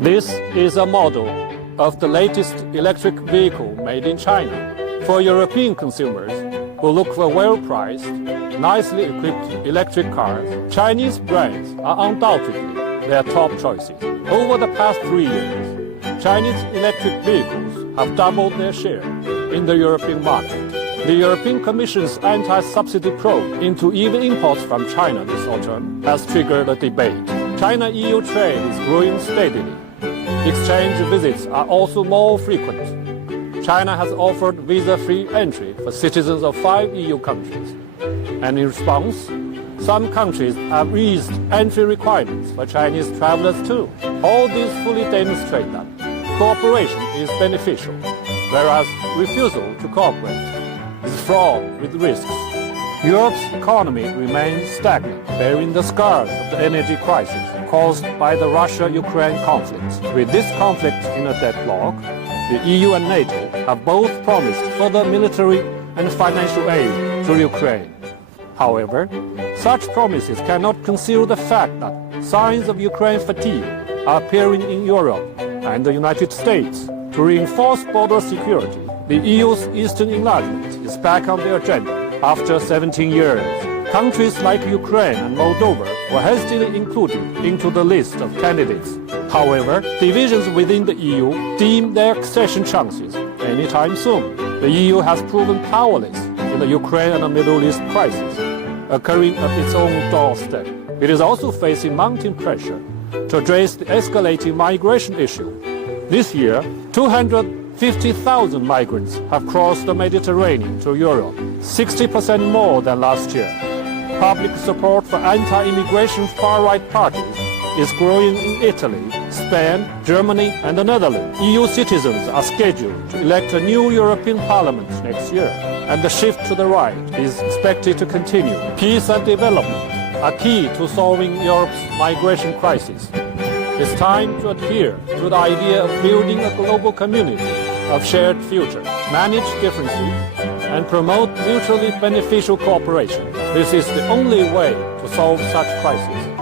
This is a model of the latest electric vehicle made in China. For European consumers who look for well-priced, nicely equipped electric cars, Chinese brands are undoubtedly their top choices. Over the past 3 years, Chinese electric vehicles have doubled their share in the European market. The European Commission's anti-subsidy probe into EV imports from China this autumn has triggered a debate. China-EU trade is growing steadily. Exchange visits are also more frequent. China has offered visa-free entry for citizens of 5 EU countries. And in response, some countries have eased entry requirements for Chinese travelers too. All these fully demonstrate that cooperation is beneficial, whereas refusal to cooperate is fraught with risks. Europe's economy remains stagnant, bearing the scars of the energy crisis caused by the Russia-Ukraine conflict. With this conflict in a deadlock, the EU and NATO have both promised further military and financial aid to Ukraine. However, such promises cannot conceal the fact that signs of Ukraine fatigue are appearing in Europe and the United States. To reinforce border security, the EU's eastern enlargement is back on the agenda after 17 years. Countries like Ukraine and Moldova were hastily included into the list of candidates. However, divisions within the EU dim their accession chances anytime soon. The EU has proven powerless in the Ukraine and the Middle East crisis, occurring at its own doorstep. It is also facing mounting pressure to address the escalating migration issue. This year, 250,000 migrants have crossed the Mediterranean to Europe, 60% more than last year. Public support for anti-immigration far-right parties is growing in Italy, Spain, Germany and the Netherlands. EU citizens are scheduled to elect a new European Parliament next year, and the shift to the right is expected to continue. Peace and development are key to solving Europe's migration crisis. It's time to adhere to the idea of building a global community of shared future, manage differences, and promote mutually beneficial cooperation. This is the only way to solve such crises.